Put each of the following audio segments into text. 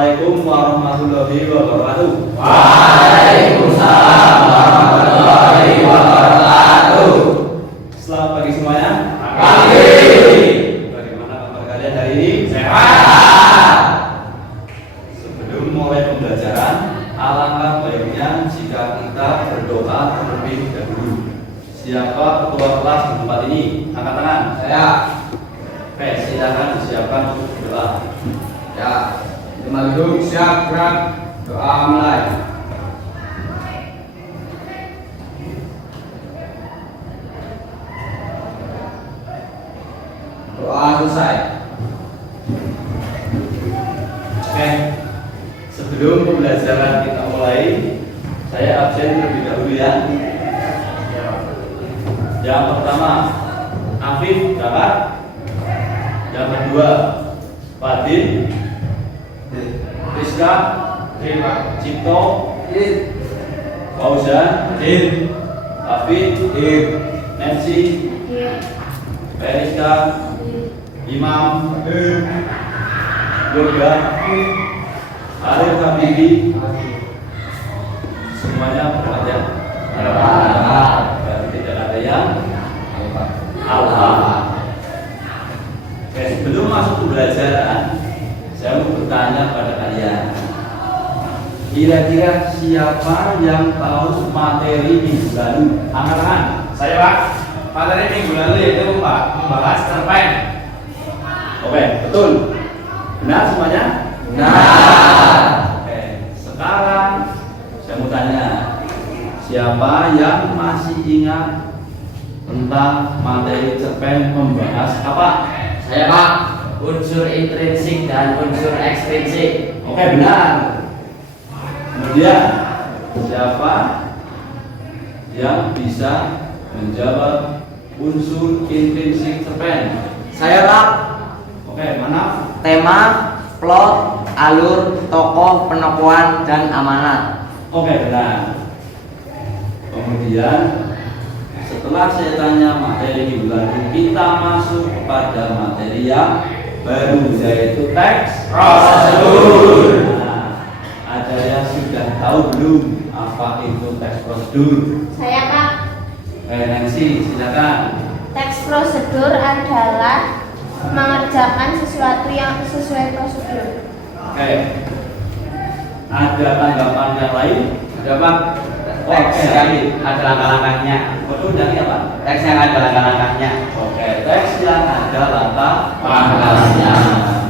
Assalamualaikum warahmatullahi wabarakatuh. Waalaikumsalam warahmatullahi wabarakatuh. Selamat pagi semuanya. Pagi. Bagaimana kabar kalian hari ini? Sehat. Sebelum mulai pembelajaran, alangkah baiknya jika kita berdoa terlebih dahulu. Siapa ketua kelas di tempat ini? Angkat tangan. Saya. Oke, silakan disiapkan untuk berdoa. Ya. Terima duduk, siap, gerak. Doa mulai. Doa selesai. Oke, sebelum pembelajaran kita mulai, saya absen terlebih dahulu ya. Yang pertama, Afif berangkat. Yang kedua, Fadil, Rizka, Cipto, Fauzan, Afif, Nancy, Periska, Imam, Yoga, Arif Habibi, semuanya berangkat ya. Berarti tidak ada yang Alhamdulillah. Oke, sebelum masuk pembelajaran, saya mau bertanya pada kalian. Kira-kira siapa yang tahu materi minggu lalu? Angkat tangan. Saya Pak, materi minggu lalu yaitu membahas cerpen. Oke, betul. Benar semuanya? Benar. Oke, sekarang saya mau tanya, siapa yang masih ingat tentang materi cerpen membahas apa? Saya Pak, unsur intrinsik dan unsur ekstrinsik. Oke, benar. Kemudian siapa yang bisa menjawab unsur intrinsik cerpen? Saya Pak, Oke, mana? tema, plot, alur, tokoh, penokohan, dan amanat. Oke, benar. Kemudian setelah saya tanya materi minggu lalu, kita masuk kepada materi yang baru, yaitu teks Prosedur. Nah, ada yang sudah tahu belum apa itu teks prosedur? Saya Pak, Nancy, silakan. teks prosedur adalah mengerjakan sesuatu yang sesuai prosedur. Oke. Ada tanggapan yang lain? Ada Pak, Teks yang ada langkah-langkahnya. Betul dari apa? Teks yang ada langkah-langkahnya. Oke, teks yang ada Langkah-langkahnya.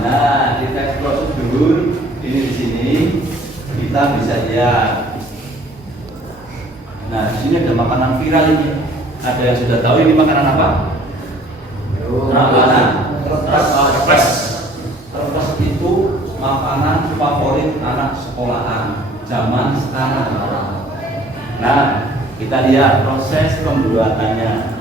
Nah, di teks prosedur ini di sini kita bisa lihat. Nah, di sini ada makanan viral ini. Ada yang sudah tahu ini makanan apa? Makanan terpes. Terpes itu makanan favorit anak sekolahan zaman sekarang. Nah, kita lihat proses pembuatannya.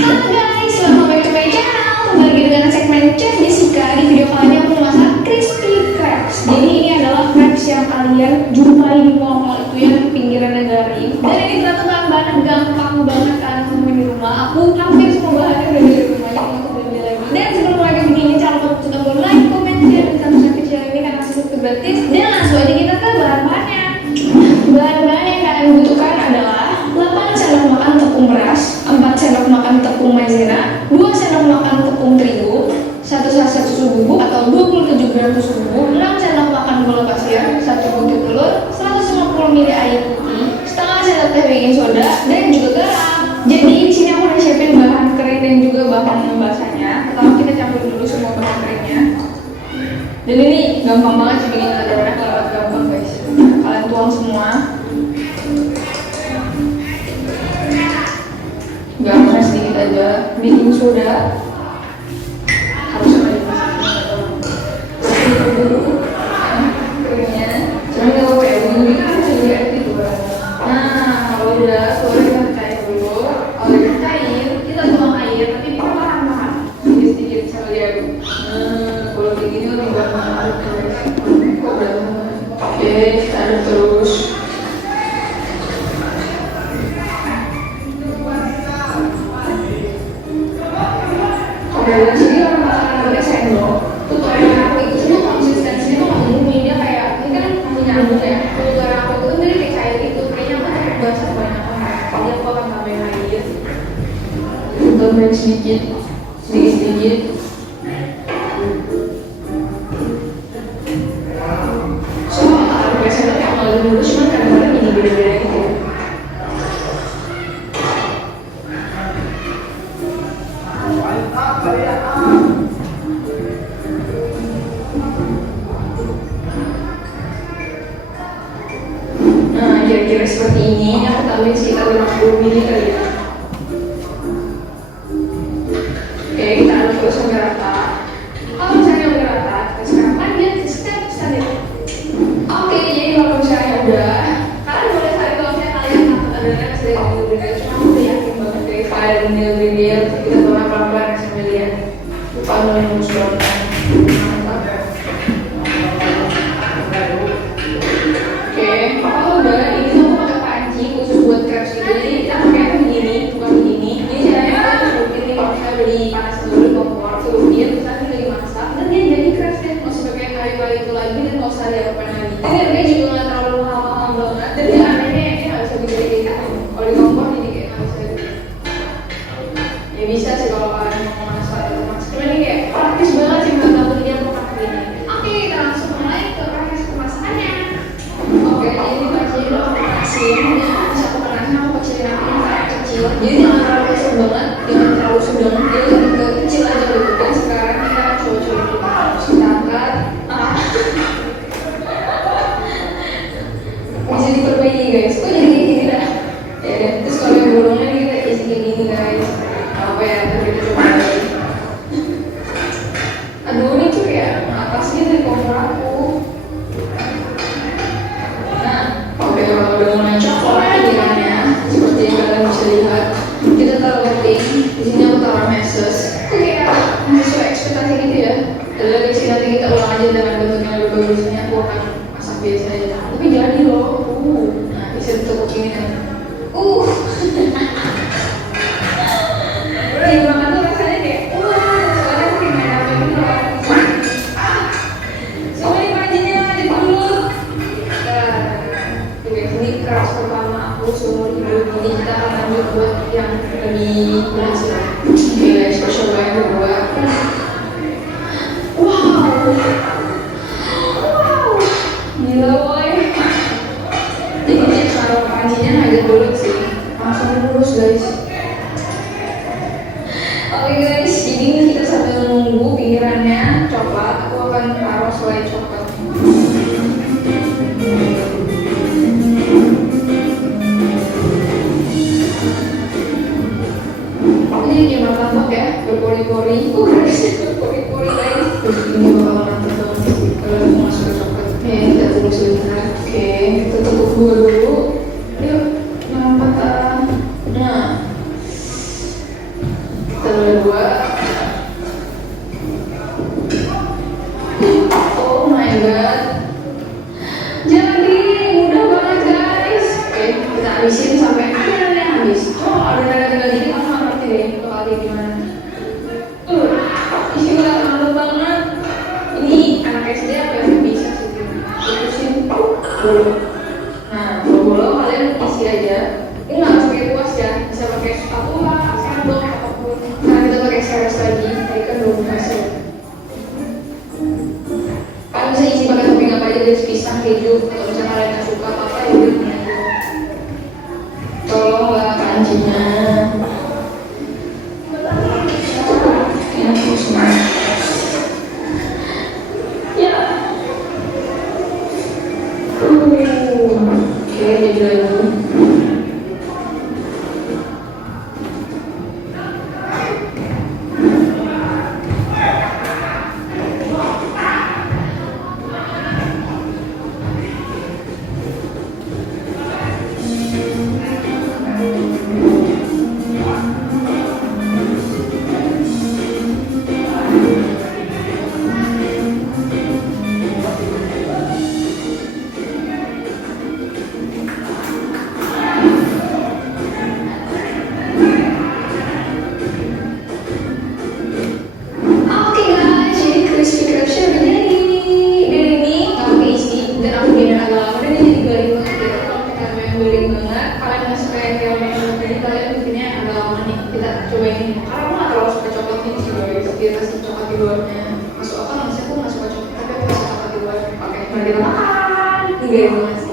Halo guys, welcome back to my channel. Kembali lagi dengan segmen Chef Jessica. Di video kali ini aku memasak crispy crabs. Jadi ini adalah crabs yang kalian jumpai di mall-mall itu yang pinggiran negari. Dan ini ternyata bahan-bahannya gampang banget kalian temuin di rumah. Aku hampir semua bahannya udah dari rumah, jadi aku beli lagi. Dan sebelum mulai begini, jangan lupa untuk tombol like, comment, share, dan subscribe ke channel ini karena masih gratis. Dan langsung aja kita ke bahan-bahannya. Bahan-bahan yang kalian butuhkan adalah 8 sendok makan tepung beras, 4 sendok makan tepung maizena, 2 sendok makan tepung terigu, 1 saset susu bubuk atau 27 gram susu bubuk, 6 sendok makan gula pasir, 1 butir telur, 150 ml air putih, setengah sendok teh baking soda, dan juga garam. Jadi di sini aku udah siapin bahan kering dan juga bahan yang basahnya. Pertama kita campur dulu semua bahan keringnya. Dan ini gampang banget sih bikin adonan, lewat gampang guys. Kalian tuang semua. Garamnya sedikit aja, baking soda harus ada di sini dulu keringnya. Cuman kalau kayak begini kan bisa jadi gitu kan. Nah kalau udah telurnya kita cair dulu. balance. Jadi orang bakalan namanya sendok. Tutorial aku itu semua konsistensinya tuh nggak nyambung. Dia kayak ini kan masih nyambung ya. Tutorial aku itu kan dari kayak cair gitu. Kayaknya aku cepet banget sama banyak orang. Jadi aku akan tambahin lagi ya. Tambahin sedikit. Soalnya biasanya kayak malu dulu, cuma kadang-kadang jadi beda-beda gitu. Nah, kira-kira seperti ini. Aku tambahin sekitar 50 ml kali ya. Oke, kita aduk terus sampai rata. Kalau misalnya udah rata, kita sekarang lanjut ke step selanjutnya. Oke, jadi kalau misalnya udah, kalian boleh cari kalau misalnya kalian takut ada reaksi dari ingredient. Cuma aku udah yakin banget dari file dan ingredient. Kita bakal pelan-pelan sambil lihat. Lupa nunggu banget. Mantap. Oke, kalau udah, ini tuh aku pakai panci khusus buat crepes gitu. Jadi kita pakai begini, bukan begini. Jadi caranya kalian celukin nih kalau misalnya beli panas dulu di kompor, celukin, terus nanti lagi masak, dan dia jadi crepes deh. Nggak usah pakai kali-kali itu lagi dan nggak usah diapa-apain lagi. Jadi harganya juga nggak terlalu mahal-mahal banget. Dan dia anehnya ini nggak bisa digoreng kayak gitu. Kalau di kompor jadi kayak nggak bisa gitu. Ya bisa sih kalau kalian mau masak atau masak. Cuma ini kayak praktis banget sih menurut aku, jadi aku pakai ini. Oke, kita langsung mulai ke proses pemasakannya. Oke, jadi pancinya udah aku panasin ya. Satu panasnya aku kecilin api sangat kecil. Jadi jangan terlalu kecil banget, jangan terlalu sedang. Jadi lebih ke kecil aja gitu. Dan sekarang kita coba-coba dulu. Terus kita angkat. Bisa diperbaiki guys. Kok jadi kayak gini dah? Ya deh. Terus kalau yang bolongnya nih kita isi kayak gini guys. Apa ya? Tapi kita coba lagi. Aduh, ini tuh kayak atasnya dari kompor aku. Nah, oke, kalau udah mulai coklat pinggirannya, seperti yang kalian bisa lihat, kita taruh keping. Di sini aku taruh meses. Oke, sesuai ekspektasi gitu ya. Dan di sini nanti kita ulang aja dengan bentuk yang lebih bagus. Ini aku akan masak biasa aja. Tapi jadi loh. Nah, bisa ditutup ini kan. Yang makan tuh rasanya kayak soalnya aku kayak main apa gitu loh. Soalnya pancinya di mulut. Oke, ini keras pertama aku seumur hidup. Ini kita akan lanjut buat yang lebih berhasil. Oke guys, coba yang kedua. Wow, gila boy. Jadi kita taruh pancinya agak dulu sih. Langsung lurus guys. Oke guys, jadi kita sambil nunggu pinggirannya coklat. Aku akan taruh selai coklat. Ini kayak martabak ya, berpori-pori. Berpori-pori guys. Ini bakal mantap banget sih kalau aku masuk ke coklat. Oke, kita tunggu sebentar. Oke, kita tutup dulu. Yuk, jangan patah. Nah, kedua. Oh my god. Jadi mudah banget guys. Oke, kita habisin sampai adonannya habis. Oh, adonannya tinggal dikit, aku nggak ngerti deh bakal gimana. Isi udah mantap banget. Ini anak SD apa yang bisa sih? Ikutin dulu. Nah, kalau kalian isi aja. Ini nggak harus pakai kuas ya, bisa pakai spatula, sendok, apapun. Karena kita pakai seres lagi, tadi kan belum hasil. Kalian bisa isi pakai topping apa aja, dari pisang, keju, atau misalnya kalian yang suka apa ya udah punya aja. Tolonglah pancinya. Enak semua. Ya. Oke, jadi lagi. kita cobain karena aku nggak terlalu suka coklat gitu sih guys. Dia kasih coklat di luarnya masuk apa nggak sih, aku nggak suka coklat tapi aku kasih coklat di luar pakai mari kita makan tiga itu masih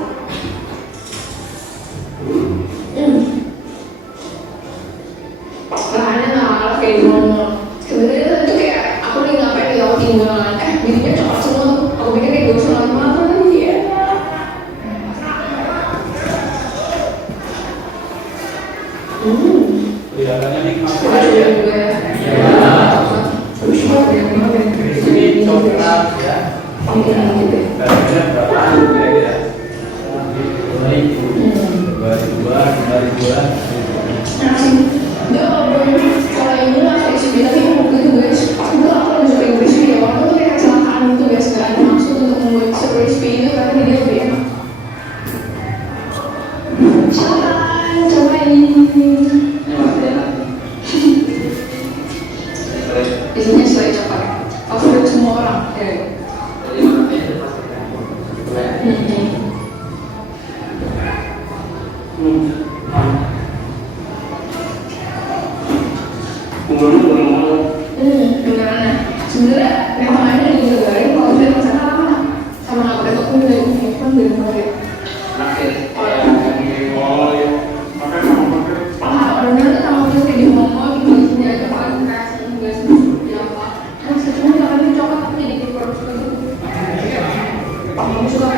bahannya nggak kayak di mall. Sebenarnya itu kayak aku nih ngapain ya, aku tinggal jadinya coklat semua tuh. Aku pikir kayak gue selalu makan tapi dia Kelihatannya nikmat coba sekali ya. juga ya. Ini coklat ya. Harganya berapa kira-kira? 2.000. Kalau ini lah kayak sih, tapi waktu itu guys, aku bilang aku lebih suka yang crispy ya. Waktu itu kayak kecelakaan gitu guys, gak ada maksud untuk membuat crispy itu karena dia lebih enak. Cobain. Isinya selai coklat, favorit semua orang. Dari mana itu pasti kan. Beneran ya. Sebenarnya memang ada di Garing kalau saya masakan apa sama nggak pakai topping dari ini kan dari mana? Bener sama terus kayak di mall gitu isinya aja paling rasanya nggak seperti apa. Kan secuma makannya coklat tapi jadi kurus gitu. Kamu suka?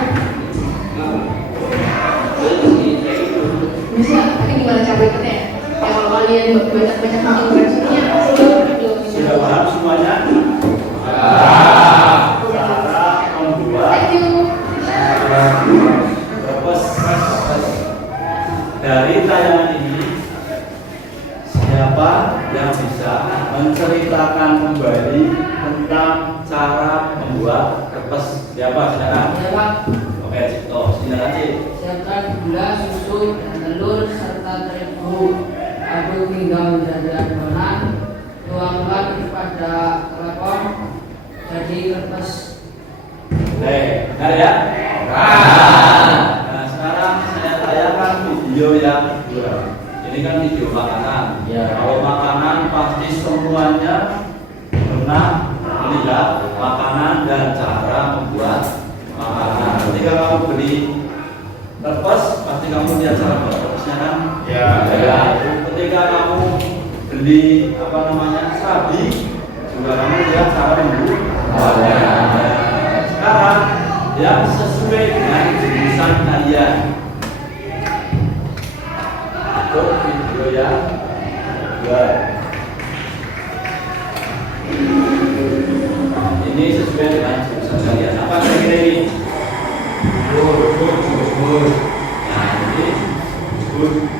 Bisa, tapi gimana cara bikinnya ya? Ya kalau kalian banyak bikin resepnya pasti Sudah paham semuanya? Cara membuat Thank you. purpose. Dari tayangan ini, siapa yang bisa menceritakan kembali tentang cara membuat purpose? Siapa? Silakan. Ya Pak, Oke, Cipto. Silakan Cip. siapkan gula, susu, dan telur serta terigu. Aduk hingga menjadi adonan. Tuangkan pada klepon. Jadi kertas. Benar ya? Nah, sekarang saya tayangkan video yang kedua. Ini kan video makanan. Ya. Kalau makanan pasti semuanya pernah melihat makanan dan cara membuat makanan. Ketika kamu beli purpose, pasti kamu lihat cara buat purpose-nya kan? Ya. Ketika kamu beli sabi, juga kamu lihat cara membuatnya. Sekarang yang sesuai dengan jurusan kalian. Itu video yang kedua. Ini sesuai dengan jurusan kalian. Apa kira-kira ini? Nah, ini good.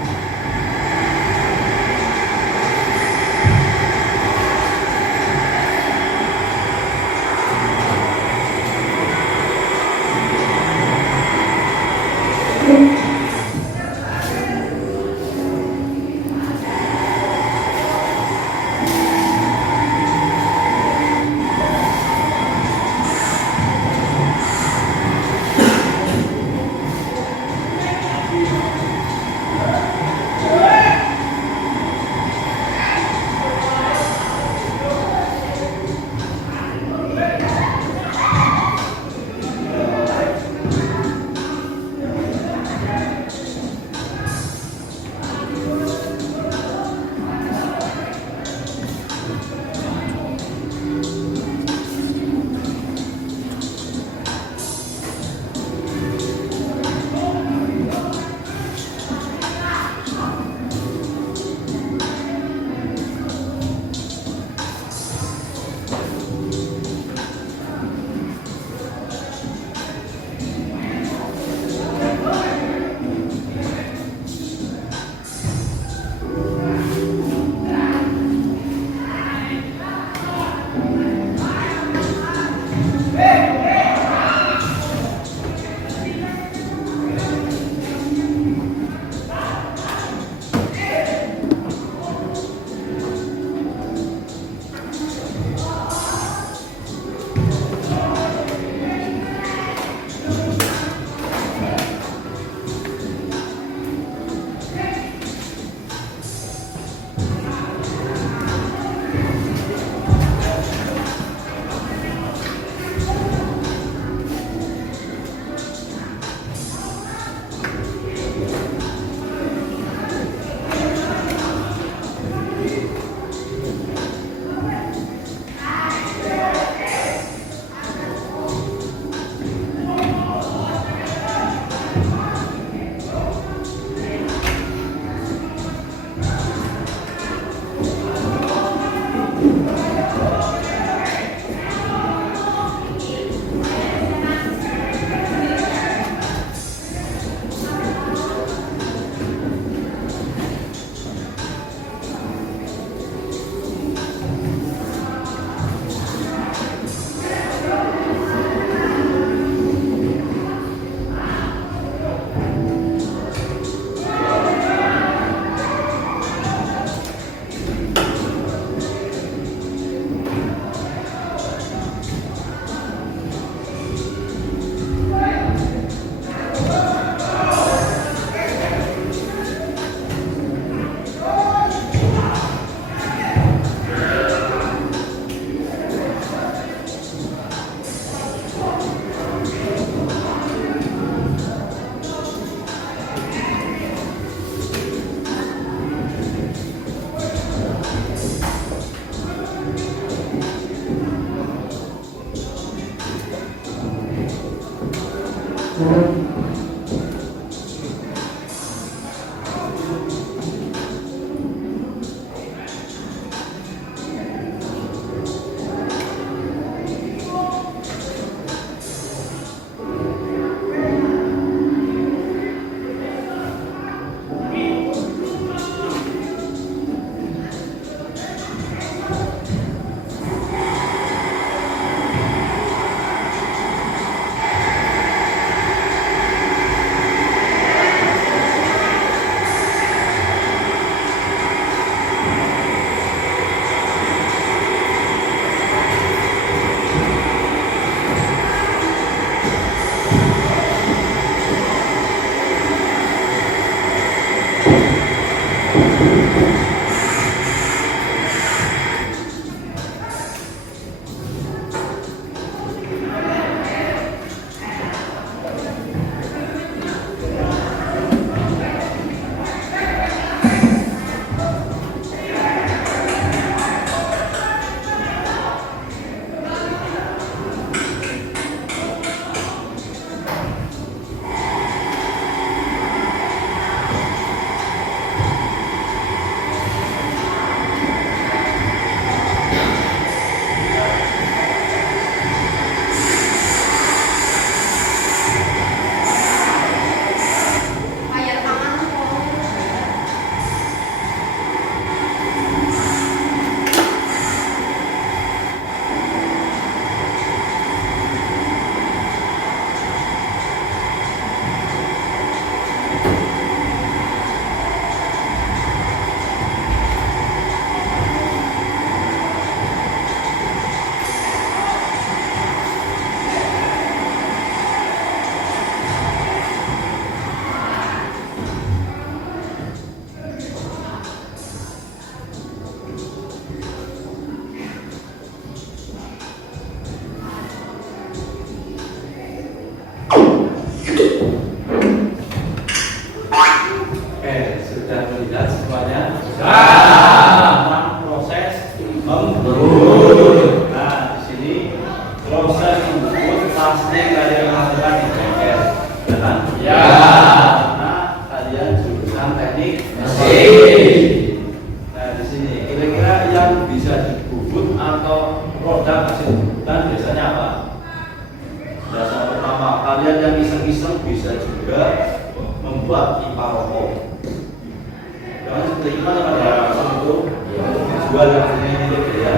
dua yang ini ya.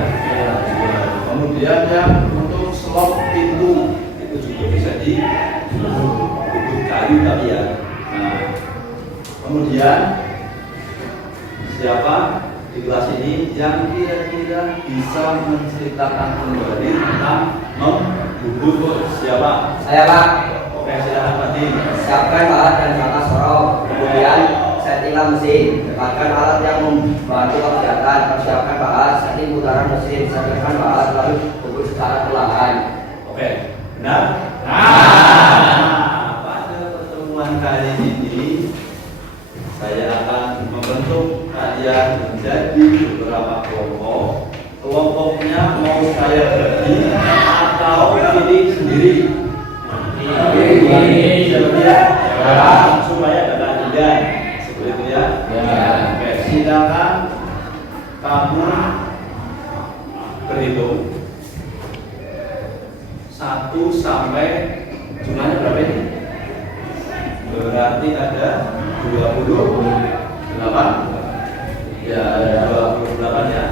Kemudian yang untuk slot pintu itu juga bisa di bubut kayu tapi ya. Nah, kemudian siapa di kelas ini yang kira-kira bisa menceritakan kembali tentang membubut? Siapa? Saya Pak. Oke, silakan Fadil. Siapkan bahan dan jangka sorong. Kemudian settinglah mesin. Dapatkan alat yang membantu kegiatan. Persiapkan bahan, setting putaran mesin. Siapkan bahan lalu bubut secara perlahan. Oke, benar? Nah, pada pertemuan kali ini saya akan membentuk kalian menjadi beberapa kelompok. Kelompoknya mau saya bagi atau pilih sendiri? Supaya ada gantian seperti itu ya. Oke, silakan kamu berhitung 1 sampai jumlahnya berapa ini? Berarti ada 28. Ya, ada 28 ya.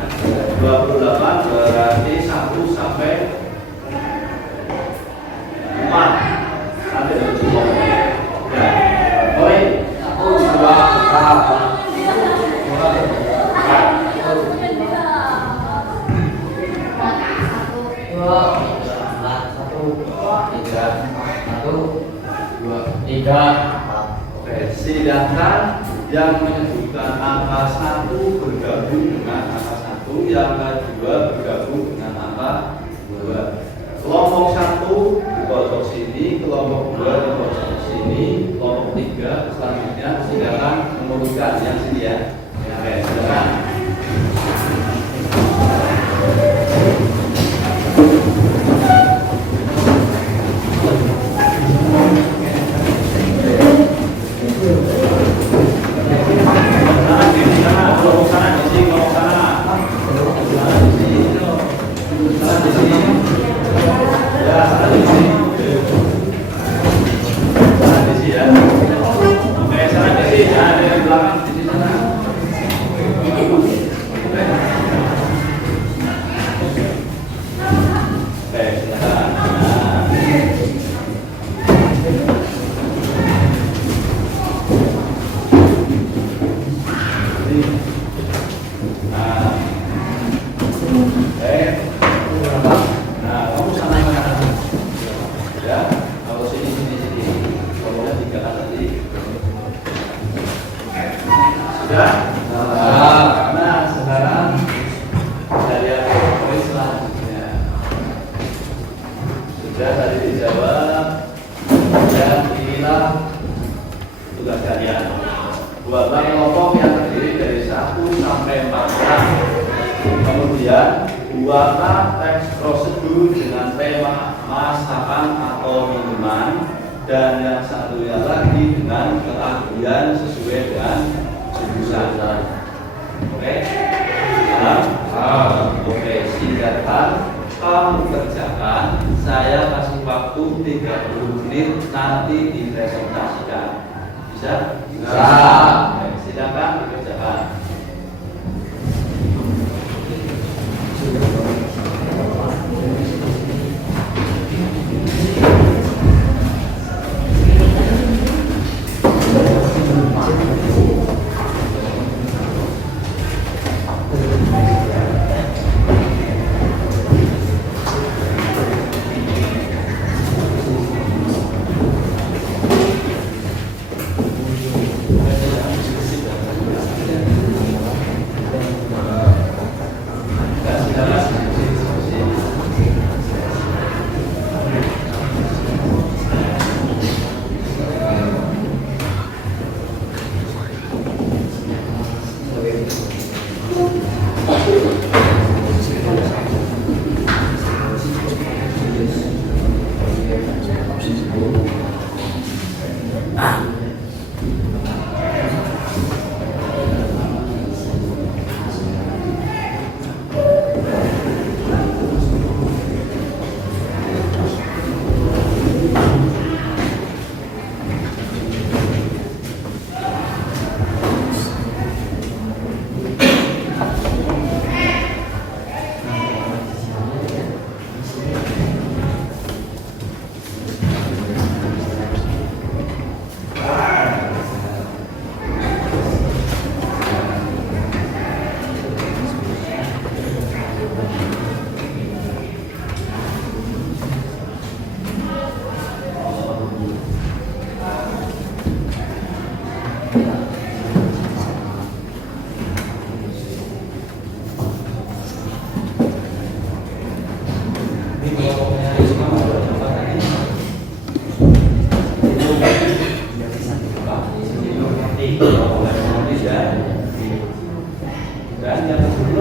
28 berarti 1 sampai 4. Nanti ada cukup. Ya. Oi. 1 2 Oke, sedangkan yang menyebutkan angka 1 bergabung dengan angka 1, yang kedua bergabung dengan angka 2. Kelompok 1 di pojok sini, kelompok 2 di pojok sini, kelompok 3 selanjutnya silakan mengurutkan yang sini ya. Oke, silakan. Sudah tadi dijawab. Dan inilah tugas kalian. Buatlah kelompok yang terdiri dari 1 sampai 14. Kemudian buatlah teks prosedur dengan tema masakan atau minuman, dan yang satunya lagi dengan keahlian sesuai dengan jurusan. Oke? Oke, singkatkan. Kamu kerjakan, saya kasih waktu 30 menit nanti dipresentasikan. Bisa? Bisa. Silakan dikerjakan.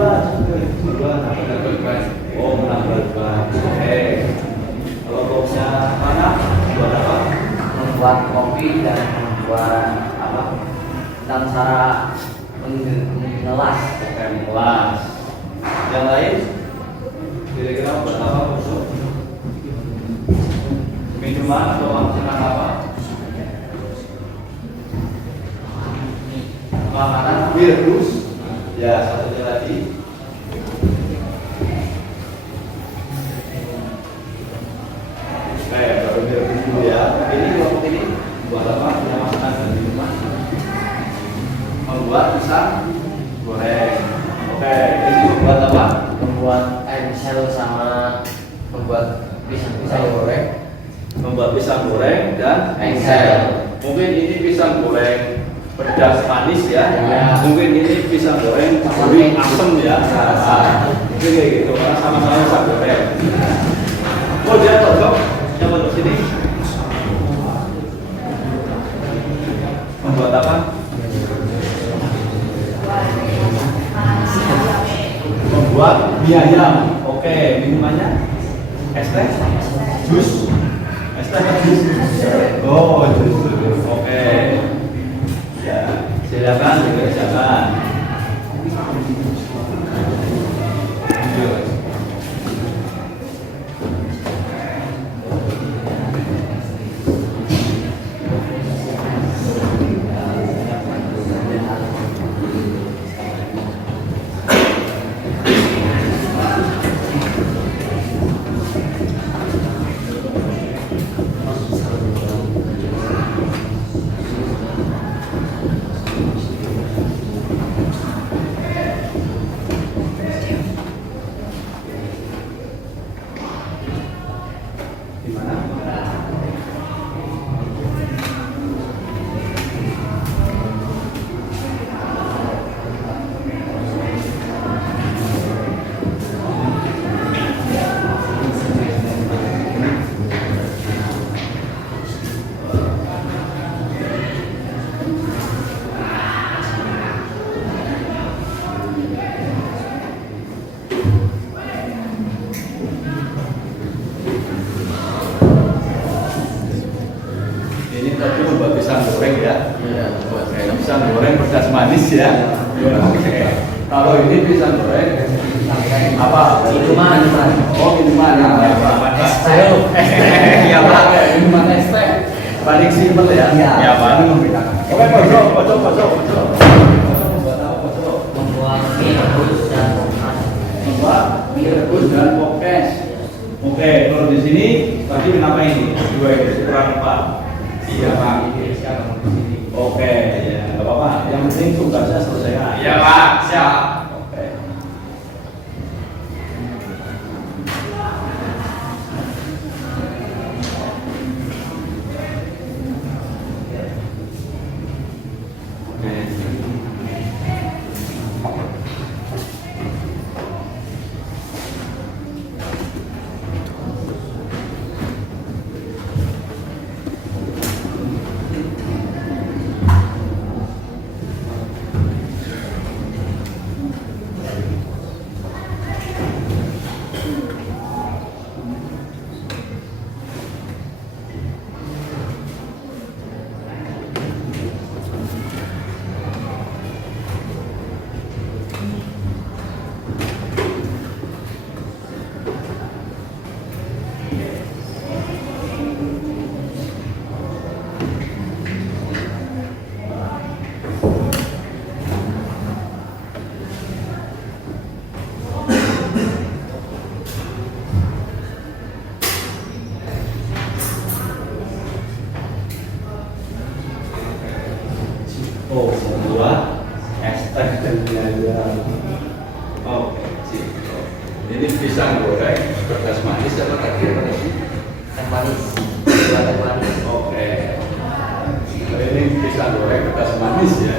Dua oh menambah beban. Oke. Kalau boxnya mana? Buat apa? Membuat kopi dan membuat apa? Dan cara mengelas. Oke, kelas. Yang lain? Kira-kira buat apa busuk? Minuman atau makanan apa? Makanan virus. Ya, satunya lagi. Baru virus dulu ya. Ini kelompok ini buat apa? Punya makanan dan minuman. Membuat pisang goreng. Oke, ini membuat apa? Membuat engsel sama membuat pisang goreng. Membuat pisang goreng dan Engsel. Mungkin ini pisang goreng pedas manis ya. Ya. Mungkin ini pisang goreng gurih asam ya. Mungkin kayak gitu. Karena sama-sama pisang goreng. Oh dia cocok. Coba untuk sini. Membuat apa? Membuat mie ayam. Oke, minumannya es teh, jus, es teh atau jus. Oh, jus. Oke. Ya, silakan dikerjakan. Lanjut. Ini tadi membuat pisang goreng ya. Iya, Pisang goreng pedas manis ya. Oke. Kalau ini pisang goreng apa? Minuman. Oh minuman ya. Es teh. Iya Pak. Minuman es teh. Paling simpel ya. Iya. Ya Pak. Oke pojok. Membuat apa pojok? Membuat mie rebus dan pokes. Membuat mie rebus dan pokes. Oke, kalau di sini tadi kenapa ini? Dua ini kurang empat. Iya Pak. Oke, ya nggak apa-apa. Yang penting tugasnya selesai. Iya Pak, siap. Oke. Oh, membuat es teh dan mie ayam. Oke, sip. Ini pisang goreng pedas manis apa tadi apa tadi? Teh manis. Teh manis. Oke. Ini pisang goreng pedas manis ya.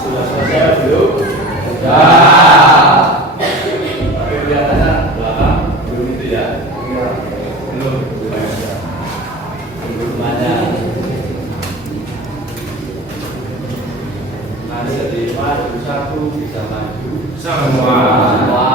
Sudah selesai belum? Sudah. Tapi kelihatannya belakang belum itu ya? Belum. Belum banyak. Nanti jadi maju satu bisa maju Semua. semua.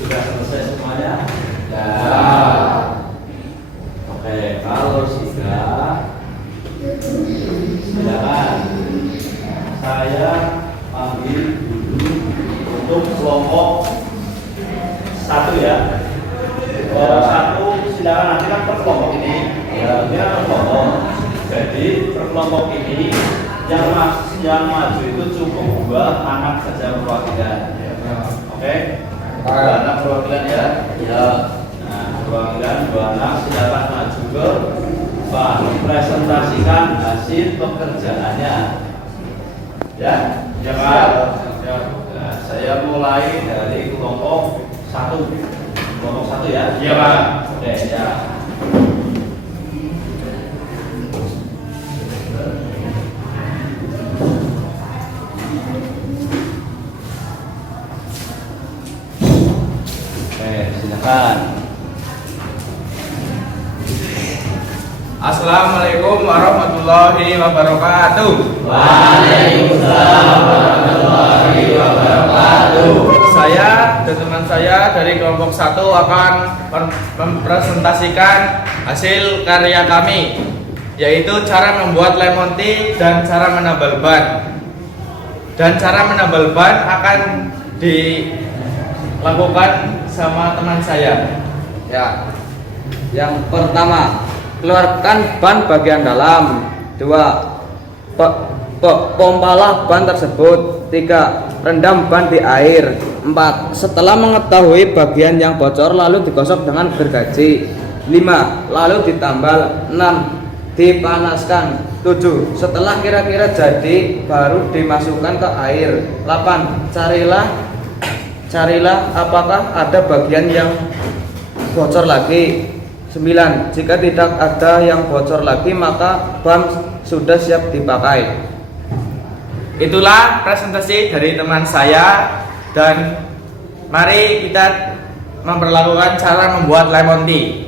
Sudah selesai semuanya? Ya. Oke, kalau sudah, silakan saya panggil dulu untuk kelompok satu ya. Kelompok satu silakan, nanti kan per kelompok ini, ya ini kan per kelompok. Jadi per kelompok ini yang maju itu cukup 2 anak saja perwakilan. Oke? Dua anak perwakilan ya. Ya. Nah, perwakilan 2 anak silakan maju ke Pak, presentasikan hasil pekerjaannya. Ya, Ya, Pak. ya. Nah, saya mulai dari kelompok 1. Kelompok 1 ya. Iya, Pak. Oke, ya. Oke, silakan. Assalamualaikum warahmatullahi wabarakatuh. Waalaikumsalam warahmatullahi wabarakatuh. Saya dan teman saya dari kelompok 1 akan mempresentasikan hasil karya kami, yaitu cara membuat lemon tea dan cara menambal ban. Dan cara menambal ban akan dilakukan sama teman saya. Ya. Yang pertama, keluarkan ban bagian dalam. 2. Pompalah ban tersebut. 3. Rendam ban di air. 4. Setelah mengetahui bagian yang bocor lalu digosok dengan gergaji. 5. Lalu ditambal. 6. Dipanaskan. 7. Setelah kira-kira jadi baru dimasukkan ke air. 8. Carilah apakah ada bagian yang bocor lagi. 9. Jika tidak ada yang bocor lagi maka ban sudah siap dipakai. Itulah presentasi dari teman saya, dan mari kita memperlakukan cara membuat lemon tea.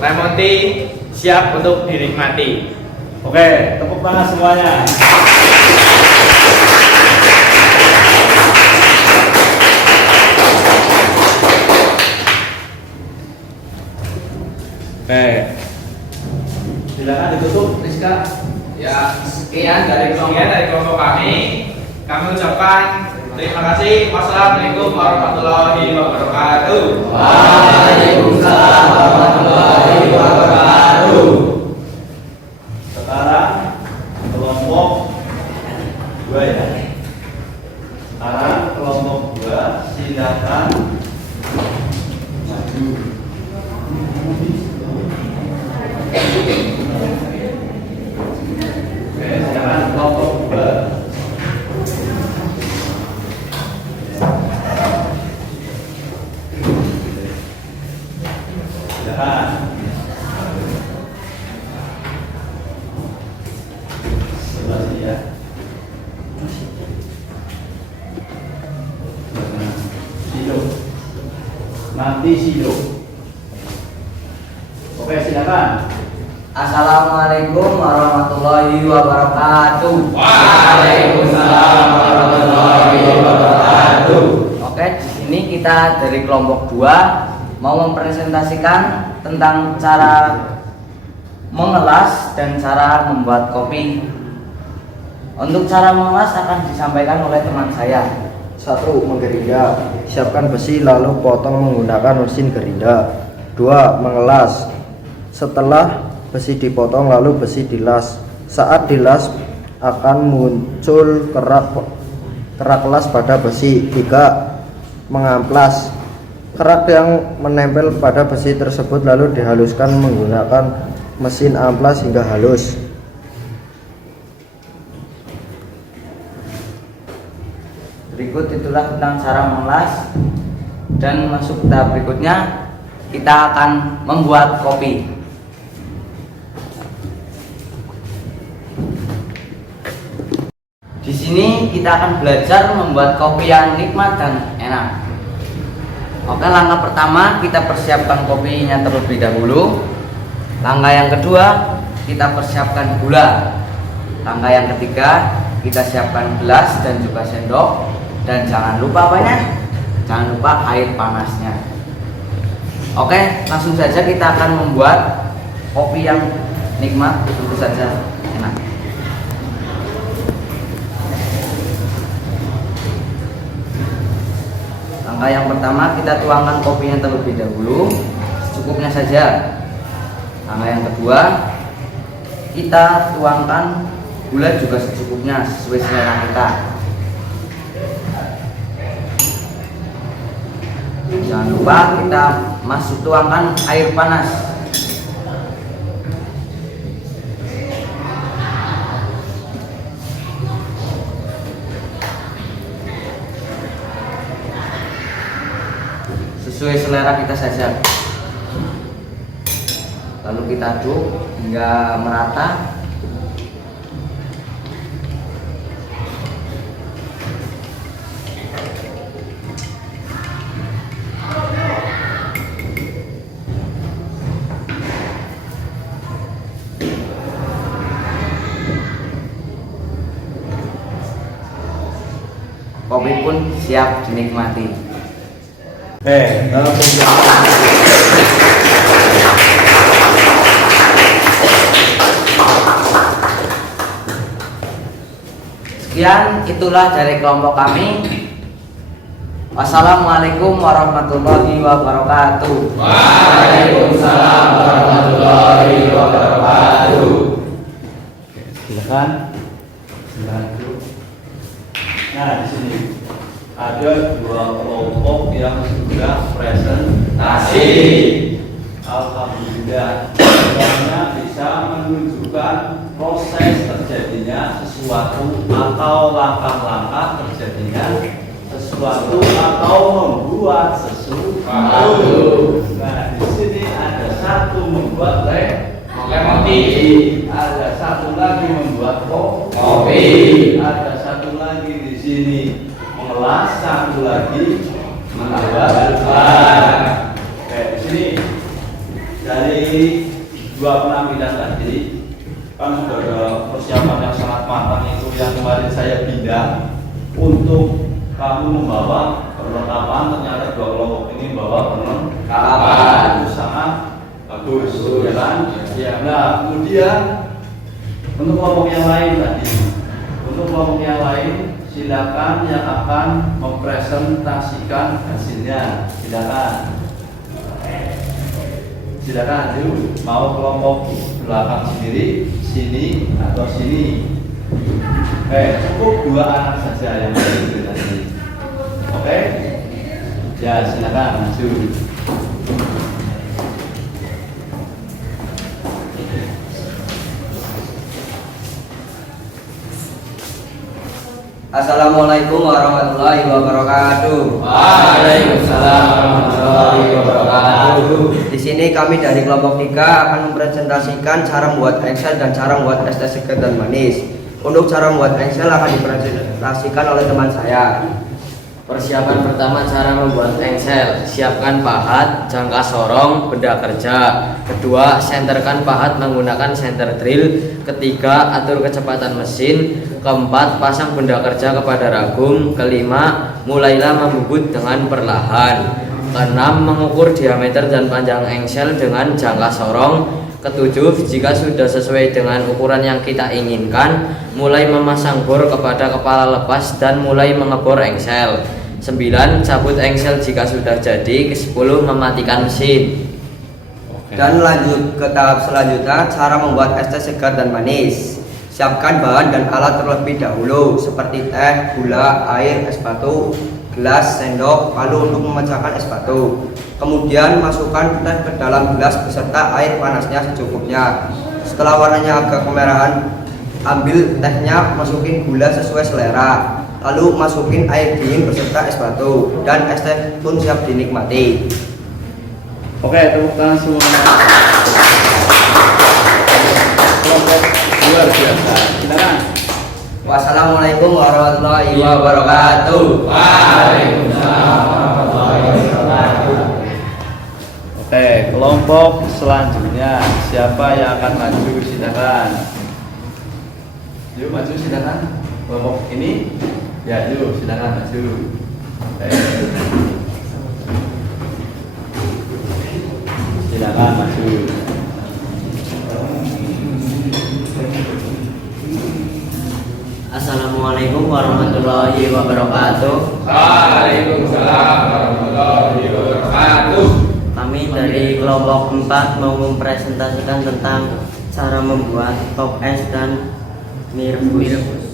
Lemon tea siap untuk dinikmati. Oke, tepuk tangan semuanya. Oke, silakan ditutup, Rizka. Ya, sekian dari Kelompok kami. Kami ucapkan terima kasih. Wassalamualaikum warahmatullahi wabarakatuh. Waalaikumsalam warahmatullahi wabarakatuh. Sekarang kelompok 2 ya. Sekarang kelompok 2 silakan maju. Oke, silakan kelompok 2. Silakan. Sebelah sini ya. Sido. Nanti Sido. Oke, silakan. Assalamualaikum warahmatullahi wabarakatuh. Waalaikumsalam warahmatullahi wabarakatuh. wabarakatuh. Oke, di sini kita dari kelompok 2 mau mempresentasikan tentang cara mengelas dan cara membuat kopi. Untuk cara mengelas akan disampaikan oleh teman saya. 1. Menggerinda. Siapkan besi lalu potong menggunakan mesin gerinda. 2. Mengelas. Setelah besi dipotong lalu besi dilas. Saat dilas akan muncul kerak kelas pada besi. 3. Mengamplas. Kerak yang menempel pada besi tersebut lalu dihaluskan menggunakan mesin amplas hingga halus. Berikut itulah tentang cara mengelas, dan masuk tahap berikutnya kita akan membuat kopi. Di sini kita akan belajar membuat kopi yang nikmat dan enak. Oke, langkah pertama kita persiapkan kopinya terlebih dahulu. Langkah yang kedua kita persiapkan gula. Langkah yang ketiga kita siapkan gelas dan juga sendok. Dan jangan lupa apanya? Jangan lupa air panasnya. Oke, langsung saja kita akan membuat kopi yang nikmat, tentu saja enak. Langkah yang pertama kita tuangkan kopinya terlebih dahulu, secukupnya saja. Langkah yang kedua kita tuangkan gula juga secukupnya sesuai selera kita. Jangan lupa kita tuangkan air panas. Sesuai selera kita saja. Lalu kita aduk hingga merata. Kopi pun siap dinikmati. Sekian itulah dari kelompok kami. Wassalamualaikum warahmatullahi wabarakatuh. Waalaikumsalam warahmatullahi wabarakatuh. Silakan. Nah, di sini ada 2 kelompok yang sudah presentasi. Alhamdulillah, semuanya bisa menunjukkan proses terjadinya sesuatu atau langkah-langkah terjadinya sesuatu atau membuat sesuatu. Nah, di sini ada 1 membuat lemon tea, ada 1 lagi membuat kopi, ada 1 lagi di sini mengelas, 1 lagi menambah. Di sini dari 2 penampilan tadi kan sudah ada persiapan yang sangat matang, itu yang kemarin saya pindah untuk kamu membawa perlengkapan. Ternyata 2 kelompok ini membawa perlengkapan, itu sangat bagus, ya kan? Ya. Nah, kemudian untuk kelompok yang lain tadi, untuk kelompok yang lain silakan yang akan mempresentasikan hasilnya. Silakan dulu, mau kelompok belakang sendiri, sini atau sini. Cukup 2 anak saja yang presentasi. Oke? Ya, silakan maju. Assalamualaikum warahmatullahi wabarakatuh. Waalaikumsalam warahmatullahi wabarakatuh. Di sini kami dari kelompok 3 akan mempresentasikan cara membuat Excel dan cara membuat es teh segar dan manis. Untuk cara membuat Excel akan dipresentasikan oleh teman saya. Persiapan pertama cara membuat engsel. Siapkan pahat, jangka sorong, benda kerja. Kedua, senterkan pahat menggunakan senter drill. Ketiga, atur kecepatan mesin. Keempat, pasang benda kerja kepada ragum. Kelima, mulailah membubut dengan perlahan. Keenam, mengukur diameter dan panjang engsel dengan jangka sorong. Ketujuh, jika sudah sesuai dengan ukuran yang kita inginkan, mulai memasang bor kepada kepala lepas dan mulai mengebor engsel. 9, cabut engsel jika sudah jadi. Ke-10, mematikan mesin. Dan lanjut ke tahap selanjutnya, cara membuat es teh segar dan manis. Siapkan bahan dan alat terlebih dahulu seperti teh, gula, air, es batu, gelas, sendok, palu untuk memecahkan es batu. Kemudian masukkan teh ke dalam gelas beserta air panasnya secukupnya. Setelah warnanya agak kemerahan, ambil tehnya, masukin gula sesuai selera. Lalu masukin air dingin beserta es batu dan es teh pun siap dinikmati. Oke, tepuk tangan semuanya. Kelompok luar biasa. Silakan. Wassalamualaikum warahmatullahi wabarakatuh. Waalaikumsalam warahmatullahi wabarakatuh. Oke, kelompok selanjutnya siapa yang akan maju? Silakan. Yuk maju silakan. Kelompok ini, ya yuk silakan maju. Silakan maju. Assalamualaikum warahmatullahi wabarakatuh. Waalaikumsalam warahmatullahi wabarakatuh. Kami dari kelompok 4 mau mempresentasikan tentang cara membuat top es dan mie rebus.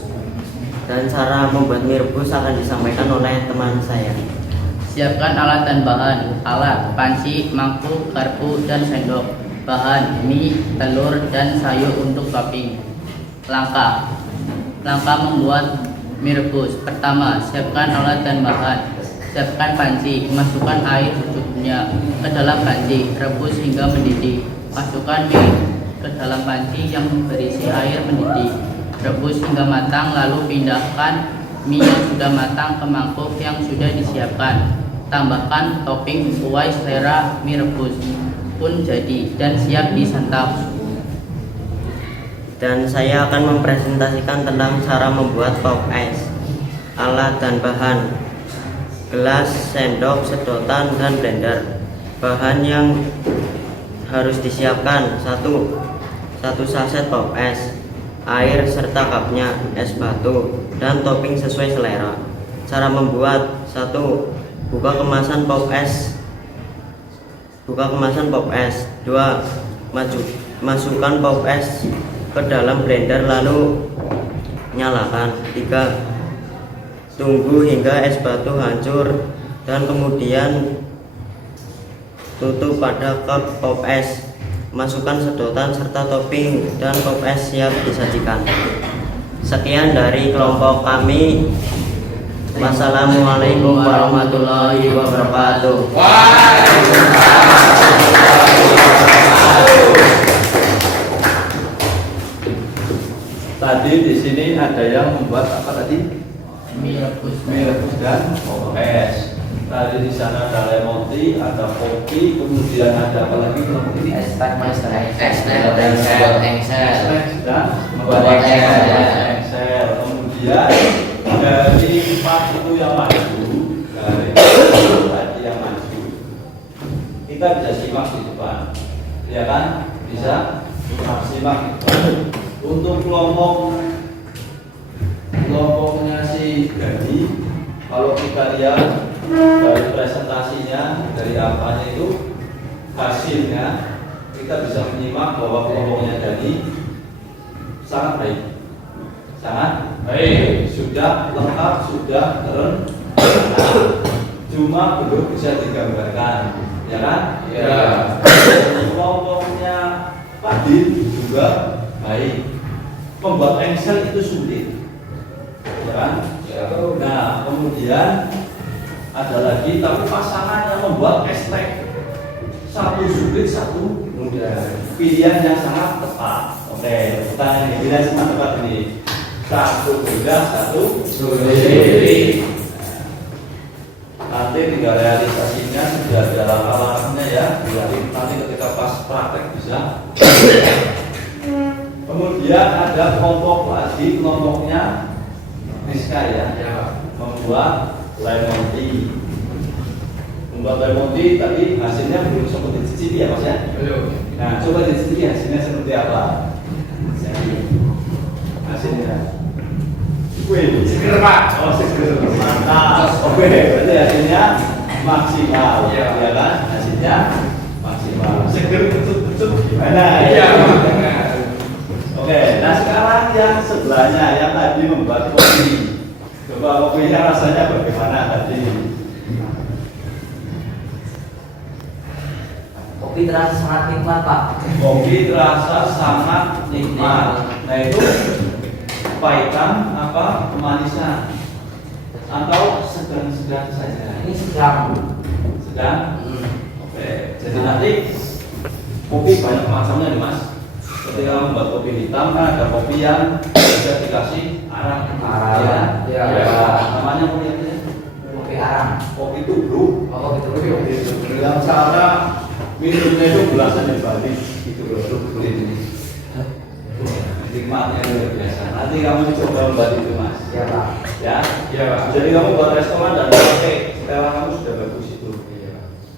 Dan cara membuat mie rebus akan disampaikan oleh teman saya. Siapkan alat dan bahan. Alat: panci, mangkuk, garpu, dan sendok. Bahan: mie, telur, dan sayur untuk topping. Langkah membuat mie rebus. Pertama, siapkan alat dan bahan. Siapkan panci, masukkan air secukupnya ke dalam panci, rebus hingga mendidih. Masukkan mie ke dalam panci yang berisi air mendidih, rebus hingga matang, lalu pindahkan mie yang sudah matang ke mangkuk yang sudah disiapkan. Tambahkan topping sesuai selera. Mie rebus pun jadi dan siap disantap. Dan saya akan mempresentasikan tentang cara membuat pop es. Alat dan bahan: gelas, sendok, sedotan, dan blender. Bahan yang harus disiapkan: 1 saset pop es, air serta cupnya, es batu, dan topping sesuai selera. Cara membuat: 1. Buka kemasan pop es. 2. Masukkan pop es ke dalam blender lalu nyalakan. 3. Tunggu hingga es batu hancur dan kemudian tutup pada cup pop es. Masukkan sedotan serta topping dan pop es siap disajikan. Sekian dari kelompok kami. Wassalamualaikum warahmatullahi wabarakatuh. Tadi di sini ada yang membuat apa tadi? Mie rebus. Mie rebus dan pop es. Tadi di sana ada lemon tea, ada kopi, kemudian ada apa lagi kelompok ini? Es teh dan membuat engsel. Dan Membuat engsel. Kemudian dari 4 itu yang maju, dari tadi yang maju, kita bisa simak di depan, ya kan? Bisa simak di depan. Untuk kelompoknya si Gani, kalau kita lihat dari presentasinya, dari apanya itu hasilnya, kita bisa menyimak bahwa kelompoknya Gani sangat baik. Sangat baik, sudah lengkap, sudah keren, cuma belum bisa digambarkan, ya kan? Ya. Kelompoknya Fadil juga baik. Membuat engsel itu sulit, ya kan? Ya. Nah, kemudian ada lagi, tapi pasangan yang membuat es teh, satu sulit, satu mudah. Pilihan yang sangat tepat. Oke, pertanyaan ini pilihan sangat tepat ini. Satu mudah, satu sulit. Nanti tinggal realisasinya sudah ada langkah-langkahnya ya. Nanti ketika pas praktek bisa. Kemudian ada kelompok lagi, kelompoknya Rizka ya, membuat lemon tea. Membuat lemon tea tadi hasilnya belum sempat dicicipi ya Mas ya? Belum. Nah, coba dicicipi hasilnya seperti apa? Hasilnya. Wih, Seger Pak. oh seger, mantap. Oke, berarti hasilnya maksimal, Iya. ya kan? Hasilnya maksimal. Seger betul-betul. Gimana? Iya. Oke, nah sekarang yang sebelahnya yang tadi membuat kopi. Coba kopinya rasanya bagaimana tadi? Kopi terasa sangat nikmat Pak. Kopi terasa sangat nikmat. Nah itu pahitan apa kemanisan atau sedang-sedang saja? Ini sedang. Sedang. Oke, jadi nanti kopi banyak macamnya nih Mas. Ketika membuat kopi hitam kan ada kopi yang bisa dikasih arang. Arang. Ya. Ya. Namanya kopi apa ya? Kopi arang. Kopi tubruk. Oh, kopi tubruk. Yang cara minumnya itu gelasan yang balik gitu loh. Ini. Nikmatnya luar biasa. Nanti kamu coba membuat itu Mas. Ya Pak. Ya. Iya Pak. Jadi kamu buat restoran dan kafe, setelah kamu sudah bagus itu.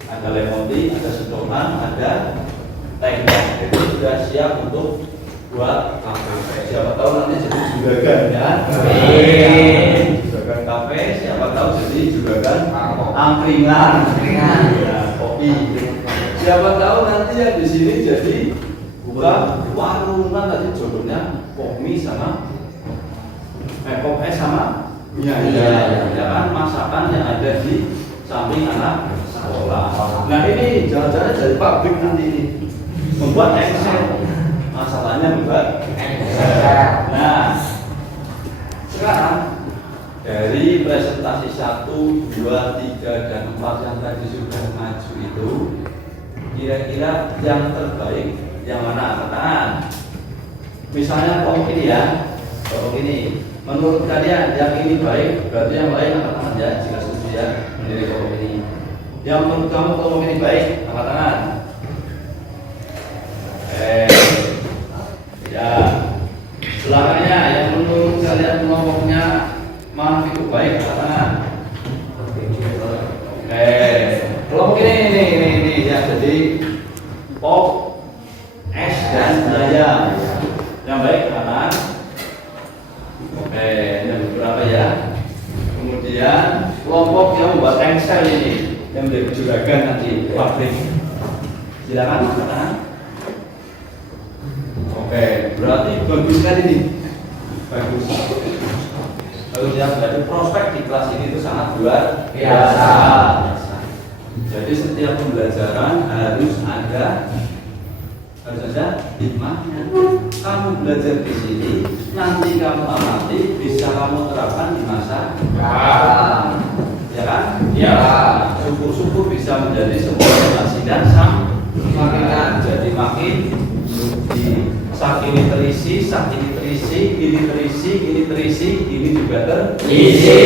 Ada lemon tea, ada sedotan, ada tehnya. Itu sudah siap untuk buat kafe. Siapa tahu nanti jadi juragan ya. Juragan kafe, siapa tahu jadi juragan angkringan. Ya, kopi. Siapa tahu nanti yang di sini jadi buka warung kan tadi jodohnya pop mie sama pop es sama ya kan masakan yang ada di samping anak sekolah. Nah ini jangan-jangan dari pabrik nanti ini membuat Excel, masalahnya membuat Excel. Nah sekarang dari presentasi 1, 2, 3, dan 4 yang tadi sudah maju itu kira-kira yang terbaik yang mana? Katakan misalnya kelompok ini ya, kelompok ini menurut kalian yang ini baik, berarti yang lain angkat tangan ya jika setuju ya menjadi kelompok ini. Yang menurut kamu kelompok ini baik, angkat tangan. Ya selanjutnya yang menurut kalian kelompoknya maaf itu baik, angkat tangan. Kelompok ini yang jadi pop es dan ayam yang baik kanan. Oke, yang beberapa ya. Kemudian kelompok yang membuat Excel ini yang menjadi juragan nanti pabrik. Silakan kanan. Oke, berarti bagus kan ini? Bagus. Bagus ya, berarti prospek di kelas ini itu sangat luar biasa. Jadi setiap pembelajaran harus ada hikmahnya. Kamu belajar di sini, nanti kamu amati, bisa kamu terapkan di masa depan. Ya kan? Ya. Syukur-syukur bisa menjadi sebuah relasi dan semakin jadi makin sak ini terisi, sak ini terisi, ini terisi, ini terisi, ini juga terisi.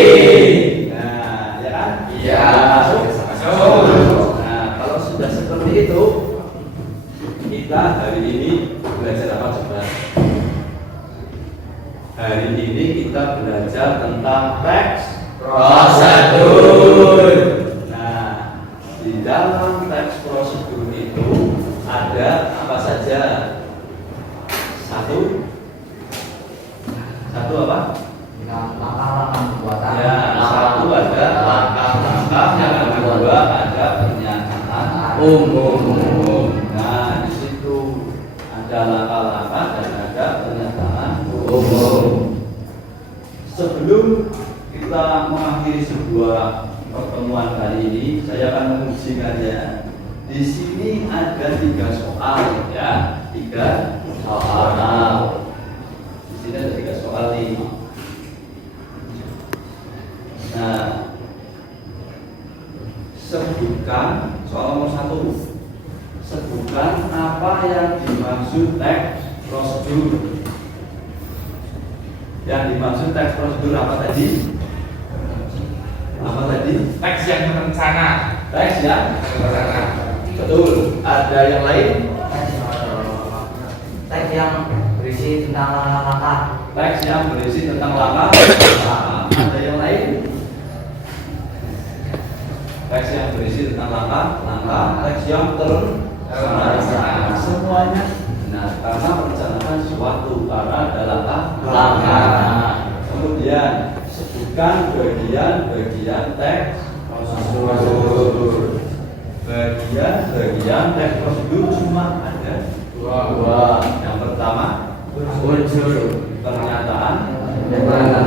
Nah, ya kan? Iya. Masuk. Nah, kalau sudah seperti itu, kita hari ini belajar apa coba? Hari ini kita belajar tentang teks prosedur. Nah, di dalam teks prosedur itu ada apa saja? Satu apa? Langkah-langkah pembuatan. Ya, satu ada langkah-langkah, yang kedua ada pernyataan umum. Nah, di situ ada langkah-langkah dan ada pernyataan umum. Sebelum kita mengakhiri sebuah pertemuan kali ini, saya akan menguji kalian. Di sini ada 3 soal, ya, 3 soal. Di sini ada 3 soal nih. Nah, sebutkan soal nomor 1. Sebutkan apa yang dimaksud teks prosedur. Yang dimaksud teks prosedur apa tadi? Apa tadi? Teks yang berencana. Teks yang Berencana. betul. Ada yang lain? Teks yang berisi tentang langkah-langkah. Teks yang berisi tentang langkah. Ada yang lain? teks yang berisi tentang langkah, teks yang terencana, semuanya. Nah, karena merencanakan sesuatu, karena ada langkah. Kemudian sebutkan bagian-bagian teks prosedur. Bagian teks prosedur cuma ada dua. Yang pertama unsur pernyataan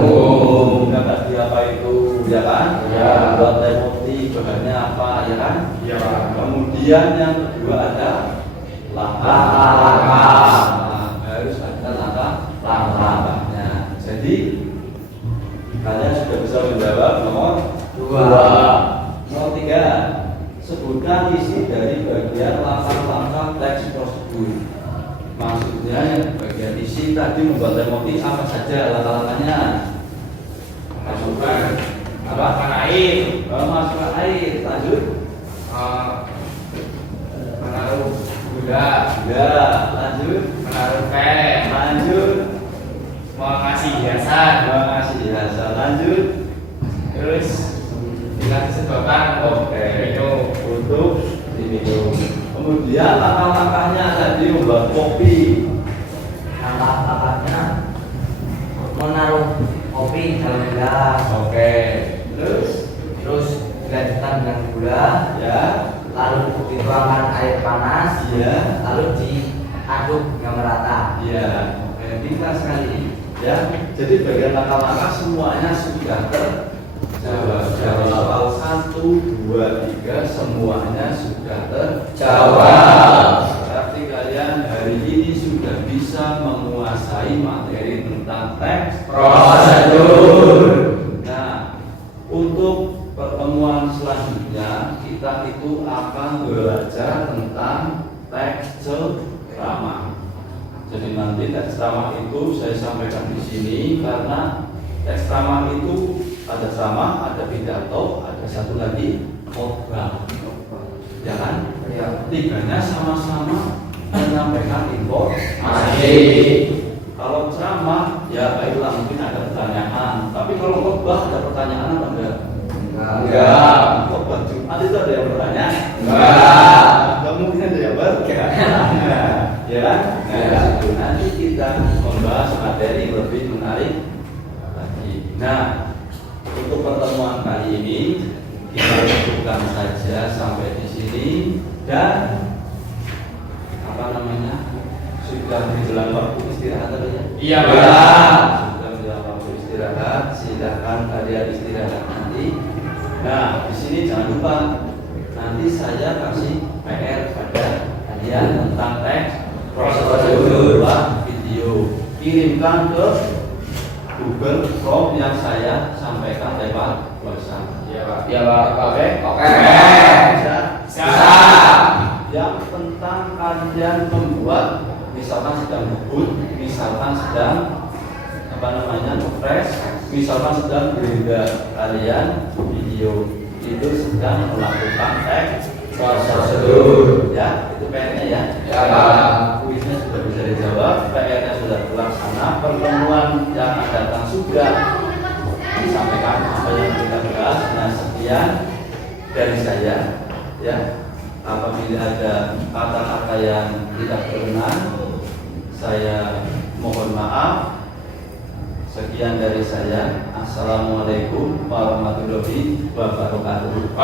umum. Dapat apa itu, ya kan? Ya. Buat emosi bahannya apa, ya kan? Ya. Kemudian yang kedua ada langkah. Harus ada langkahnya. Jadi kalian sudah bisa menjawab nomor 2. Nomor 3, sebutkan isi dari bagian langkah-langkah teks prosedur. Maksudnya yang bagian isi tadi membuat emosi apa saja langkah-langkahnya? Masukkan air. Masukkan air. Lanjut. Menaruh gula. Ya. Lanjut. Menaruh teh. Lanjut. Mengasih hiasan. Lanjut. Terus dikasih sedotan untuk minum. Untuk diminum. Kemudian langkah-langkahnya tadi membuat kopi. Langkah-langkahnya menaruh kopi dalam gelas. Oke. Terus dilanjutkan dengan gula. Ya. Lalu dituangkan air panas. Iya. Lalu diaduk yang merata. Iya. Pintar sekali. Ya. Jadi bagian langkah-langkah semuanya sudah terjawab. Kalau 1, 2, 3 semuanya sudah terjawab. Berarti kalian hari ini sudah bisa menguasai materi tentang teks prosedur. Nah, untuk pertemuan selanjutnya kita itu akan belajar tentang teks ceramah. Jadi nanti teks ceramah itu saya sampaikan di sini karena teks ceramah itu ada ceramah, ada pidato, ada satu lagi khotbah. Ya kan? Ya. Tiganya sama-sama menyampaikan informasi. Kalau ceramah, ya baiklah mungkin ada pertanyaan. Tapi kalau khotbah ada pertanyaan apa enggak? Enggak. Khotbah Jumat itu ada yang bertanya? Enggak. Enggak mungkin ada yang bertanya. Ya kan? Nah, itu nanti kita membahas materi lebih menarik lagi. Nah, untuk pertemuan kali ini kita cukupkan saja sampai di sini dan sudah menjelang waktu istirahat atau ya? Iya, Pak. Sudah menjelang waktu istirahat, silakan kalian istirahat nanti. Nah, di sini jangan lupa nanti saya kasih PR pada kalian tentang teks prosedur video. Kirimkan ke Google Form yang saya sampaikan lewat WhatsApp. Iya, Pak. Iya, Pak. Oke. Oke. Siap. Yang tentang kalian membuat, misalkan sedang ngebut, misalkan sedang ngepres, misalkan sedang berita kalian video itu sedang melakukan teks prosedur. Ya, itu PR-nya ya. Ya, Pak. Kuisnya sudah bisa dijawab, PR-nya sudah terlaksana, pertemuan yang akan datang sudah disampaikan apa yang kita bahas. Nah, sekian dari saya ya. Apabila ada kata-kata yang tidak berkenan, saya mohon maaf. Sekian dari saya. Assalamualaikum warahmatullahi wabarakatuh.